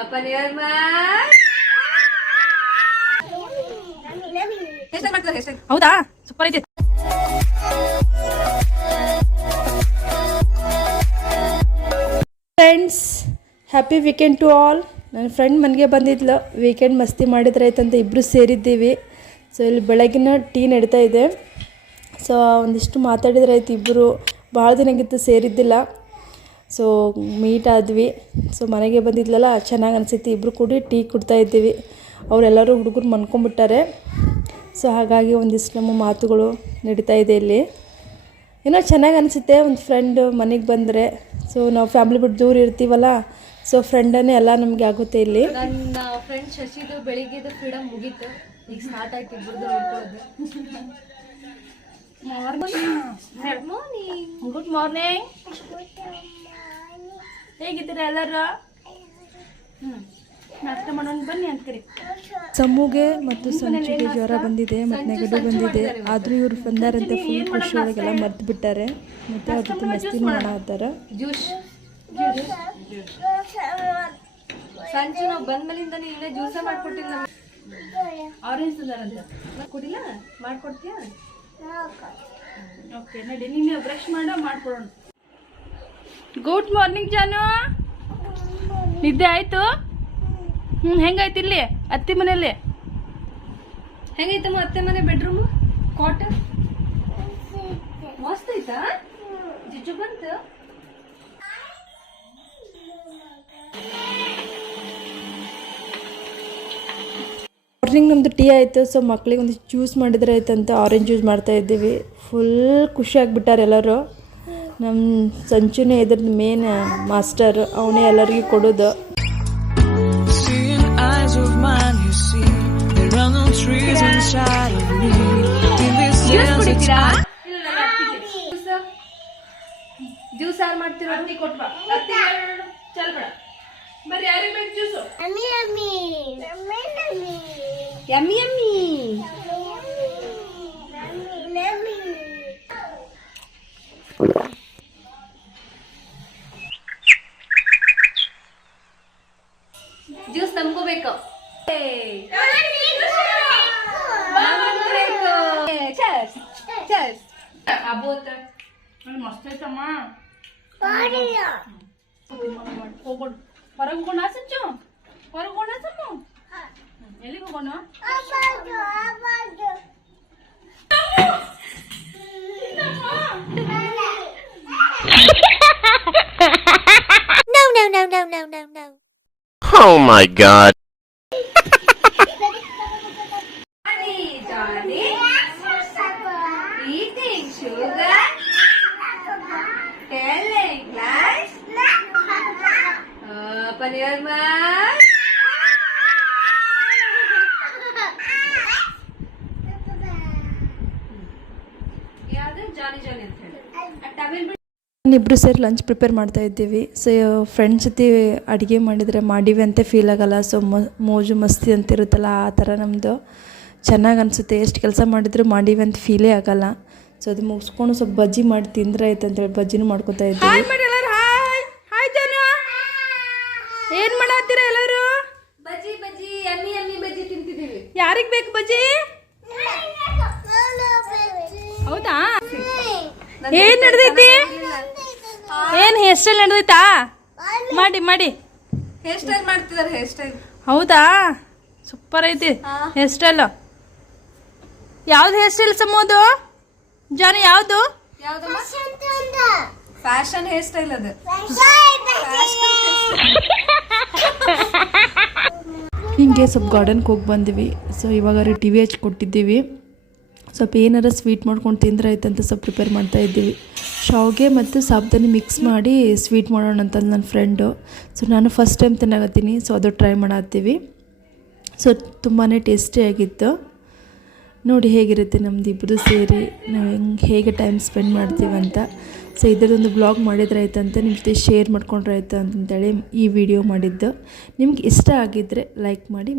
Open your mouth. Hairstyle ಮಾಡ್ತಾರೆ hairstyle. ಹೌದಾ super ಐತಿ. Friends happy weekend to all. ನನ್ನ ಫ್ರೆಂಡ್ ಮನೆಗೆ ಬಂದಿದ್ಲು, ವೀಕೆಂಡ್ ಮಸ್ತಿ ಮಾಡಿದ್ರಾಯ್ತಂತ ಇಬ್ಬರು ಸೇರಿದ್ದೀವಿ. ಸೊ ಇಲ್ಲಿ ಬೆಳಗಿನ ಟೀ ನಡೀತಾ ಇದೆ. ಸೊ ಒಂದಿಷ್ಟು ಮಾತಾಡಿದ್ರಾಯ್ತು, ಇಬ್ಬರು ಭಾಳ ದಿನಕ್ಕಿತ್ತು ಸೇರಿದ್ದಿಲ್ಲ. ಸೊ ಮೀಟ್ ಆದ್ವಿ. ಸೊ ಮನೆಗೆ ಬಂದಿದ್ಲಲ್ಲ ಚೆನ್ನಾಗಿ ಅನಿಸುತ್ತೆ, ಇಬ್ಬರು ಕೂಡಿ ಟೀ ಕುಡ್ತಾ ಇದ್ದೀವಿ. ಅವರೆಲ್ಲರೂ ಹುಡುಗರು ಮನ್ಕೊಂಬಿಟ್ಟಾರೆ. ಸೊ ಹಾಗಾಗಿ ಒಂದಿಷ್ಟು ನಮ್ಮ ಮಾತುಗಳು ನಡೀತಾ ಇದೆ ಇಲ್ಲಿ. ಏನೋ ಚೆನ್ನಾಗಿ ಅನಿಸುತ್ತೆ ಒಂದು ಫ್ರೆಂಡ್ ಮನೆಗೆ ಬಂದರೆ. ಸೊ ನಾವು ಫ್ಯಾಮಿಲಿ ಬಿಟ್ಟು ದೂರ ಇರ್ತೀವಲ್ಲ, ಸೊ ಫ್ರೆಂಡನ್ನೇ ಎಲ್ಲ ನಮಗೆ ಆಗುತ್ತೆ ಇಲ್ಲಿ. ನನ್ನ ಫ್ರೆಂಡ್ ಶಶಿದು ಬೆಳಿಗ್ಗೆದು ಫ್ರೀಡಮ್ ಮುಗೀತು, ಈಗ ಸ್ಟಾರ್ಟ್ ಆಯ್ತು ಇಬ್ಬರದು ನೋಡ್ಕೊಳ್ಳೋದು. Good morning. ಹೇಗಿದ್ದೀರಾ ಎಲ್ಲರೂ? ನಾಷ್ಟ ಮಾಡೋಣ ಬನ್ನಿ ಅಂತ ಕರಿ. ಸಮೂಗೆ ಮತ್ತು ಸಂಚಿಗೆ ಜ್ವರ ಬಂದಿದೆ ಮತ್ತು ನೆಗಡಿ ಬಂದಿದೆ. ಆದರೂ ಇವರು ಬಂದಾರಂತೆ ಫುಲ್ ಖುಷಿ ಒಳಗೆಲ್ಲ ಮರ್ತು ಬಿಟ್ಟಾರೆ. ಮತ್ತು ಅವ್ರ ಜೊತೆ ಮಸ್ತಿ ಮಾಡಾತ್ತಾರ. ಜ್ಯೂಸ್ ಸಂಜೆ ನಾವು ಬಂದ್ಮೇಲಿಂದಾನೆ ಇಲ್ಲೇ ಜ್ಯೂಸ ಮಾಡ್ಕೊಟ್ಟಿಲ್ಲ. ಆರೆಂಜ್ ಅಂತ ಕೊಡಿಲ್ಲ, ಮಾಡ್ಕೊಡ್ತೀಯಾ? ಓಕೆ ನಡಿ, ನೀನು ಬ್ರಷ್ ಮಾಡ್ಕೊಡೋಣ. ಗುಡ್ ಮಾರ್ನಿಂಗ್ ಜಾನು. ನಿದ್ದೆ ಆಯಿತು? ಹೆಂಗಾಯ್ತು ಇಲ್ಲಿ ಅತ್ತೆ ಮನೆಯಲ್ಲಿ? ಹೆಂಗೈತಮ್ಮ ಅತ್ತೆ ಮನೆ ಬೆಡ್ರೂಮ್? ಕಾಟ್ ಮಸ್ತ್ ಐತಾ? ಜಿಜ್ಜು ಬಂತು. ಮಾರ್ನಿಂಗ್ ನಮ್ಮದು ಟೀ ಆಯಿತು. ಸೊ ಮಕ್ಳಿಗೆ ಒಂದು ಜ್ಯೂಸ್ ಮಾಡಿದ್ರೆ ಆಯ್ತಂತ ಆರೆಂಜ್ ಜ್ಯೂಸ್ ಮಾಡ್ತಾ ಇದ್ದೀವಿ. ಫುಲ್ ಖುಷಿಯಾಗಿಬಿಟ್ಟಾರೆ ಎಲ್ಲರೂ. ನಮ್ಮ ಸಂಚುನೇ ಇದ್ರದ್ದು ಮೇನ್ ಮಾಸ್ಟರ್, ಅವನೇ ಎಲ್ಲರಿಗೂ ಕೊಡೋದು. ಜ್ಯೂಸ್ ಯಾರು ಮಾಡ್ತೀರ? ಕೊಟ್ಬಾ ಚಲ್ ಬೇಡ ಬರ್ರಿ. ಯಾರಿಗೆ ಬೇಕು ಜ್ಯೂಸು? Yummy yummy. ಜ್ಯೂಸ್ ನಮಗೂ ಬೇಕು. ಮಸ್ತ್ ಐತಮ್ಮ. ಹೋಗೋಣ ಹೊರಗೆ ಹೋಗೋಣ. ಸಂಚು ಹೊರಗೆ ಹೋಗೋಣ. ಸಂಚು ಎಲ್ಲಿಗೆ ಹೋಗೋಣ? No. Oh my God. Johnny, eating sugar, telling lies, open your mouth. ಯಾವುದು ಜಾನಿ ಜಾನಿ ಅಂತ ಹೇಳಿ ಟವೆಲ್ ಇಬ್ಬರು ಸೇರಿ ಲಂಚ್ ಪ್ರಿಪೇರ್ ಮಾಡ್ತಾ ಇದ್ದೀವಿ. ಸೊ ಫ್ರೆಂಡ್ಸ್ ಜೊತೆ ಅಡುಗೆ ಮಾಡಿದರೆ ಮಾಡೀವಿ ಅಂತ ಫೀಲ್ ಆಗಲ್ಲ. ಸೊ ಮೋಜು ಮಸ್ತಿ ಅಂತ ಇರುತ್ತಲ್ಲ, ಆ ಥರ ನಮ್ಮದು ಚೆನ್ನಾಗಿ ಅನಿಸುತ್ತೆ. ಎಷ್ಟು ಕೆಲಸ ಮಾಡಿದರೂ ಮಾಡೀವಿ ಅಂತ ಫೀಲೇ ಆಗಲ್ಲ. ಸೊ ಅದು ಮುಗಿಸ್ಕೊಂಡು ಸ್ವಲ್ಪ ಬಜ್ಜಿ ಮಾಡಿ ತಿಂದ್ರೆ ಆಯ್ತು ಅಂತೇಳಿ ಬಜ್ಜಿನೂ ಮಾಡ್ಕೊತಾ ಇದ್ದೀವಿ. ಏನು ಮಾಡತ್ತೀರ ಎಲ್ಲರೂ? ಬಜ್ಜಿ ಬಜ್ಜಿ ಯಮ್ಮಿ ಯಮ್ಮಿ ಬಜ್ಜಿ ತಿಂತಿದ್ದೀವಿ. ಯಾರಿಗೆ ಬೇಕು ಬಜ್ಜಿ? ಹೌದಾ? ಏನು ನಡೆದೈತಿ? ಏನು ಹೇರ್ ಸ್ಟೈಲ್ ನಡೆದೈತಾ? ಮಾಡಿ ಹೇರ್ ಸ್ಟೈಲ್ ಮಾಡ್ತಿದ್ದಾರೆ. ಹೇರ್ ಸ್ಟೈಲ್ ಹೌದಾ? ಸೂಪರ್ ಐತಿ ಹೇರ್ ಸ್ಟೈಲು. ಯಾವ್ದು ಹೇರ್ ಸ್ಟೈಲ್ ಸಮೋದು? ಜಾನಿ ಯಾವುದು? ಫ್ಯಾಷನ್ ಹೇರ್ ಸ್ಟೈಲ್ ಅದು. ಹಿಂಗೆ ಸ್ವಲ್ಪ ಗಾರ್ಡನ್ಗೆ ಹೋಗಿ ಬಂದ್ವಿ. ಸೊ ಇವಾಗ ಟಿವಿ ಹಚ್ಚಿ ಕೊಟ್ಟಿದ್ದೀವಿ. ಸ್ವಲ್ಪ ಏನಾರ ಸ್ವೀಟ್ ಮಾಡ್ಕೊಂಡು ತಿಂದ್ರೆ ಆಯ್ತಂತ ಸ್ವಲ್ಪ ಪ್ರಿಪೇರ್ ಮಾಡ್ತಾ ಇದ್ದೀವಿ. ಶಾವಿಗೆ ಮತ್ತು ಸಾಬುದಾನಿ ಮಿಕ್ಸ್ ಮಾಡಿ ಸ್ವೀಟ್ ಮಾಡೋಣ ಅಂತಂದು ನನ್ನ ಫ್ರೆಂಡು. ಸೊ ನಾನು ಫಸ್ಟ್ ಟೈಮ್ ತಿನ್ನಾಗತ್ತೀನಿ. ಸೊ ಅದು ಟ್ರೈ ಮಾಡತ್ತೀವಿ. ಸೊ ತುಂಬಾ ಟೇಸ್ಟಿಯಾಗಿತ್ತು. ನೋಡಿ ಹೇಗಿರುತ್ತೆ ನಮ್ದು ಇಬ್ಬರು ಸೇರಿ ನಾವು ಹೇಗೆ ಟೈಮ್ ಸ್ಪೆಂಡ್ ಮಾಡ್ತೀವಂತ. ಸೊ ಇದರದೊಂದು ಬ್ಲಾಗ್ ಮಾಡಿದ್ರೆ ಆಯ್ತಂತ ನಿಮ್ಮ ಜೊತೆ ಶೇರ್ ಮಾಡ್ಕೊಂಡ್ರೆ ಆಯ್ತು ಅಂತಂತೇಳಿ ಈ ವಿಡಿಯೋ ಮಾಡಿದ್ದು. ನಿಮ್ಗೆ ಇಷ್ಟ ಆಗಿದ್ದರೆ ಲೈಕ್ ಮಾಡಿ.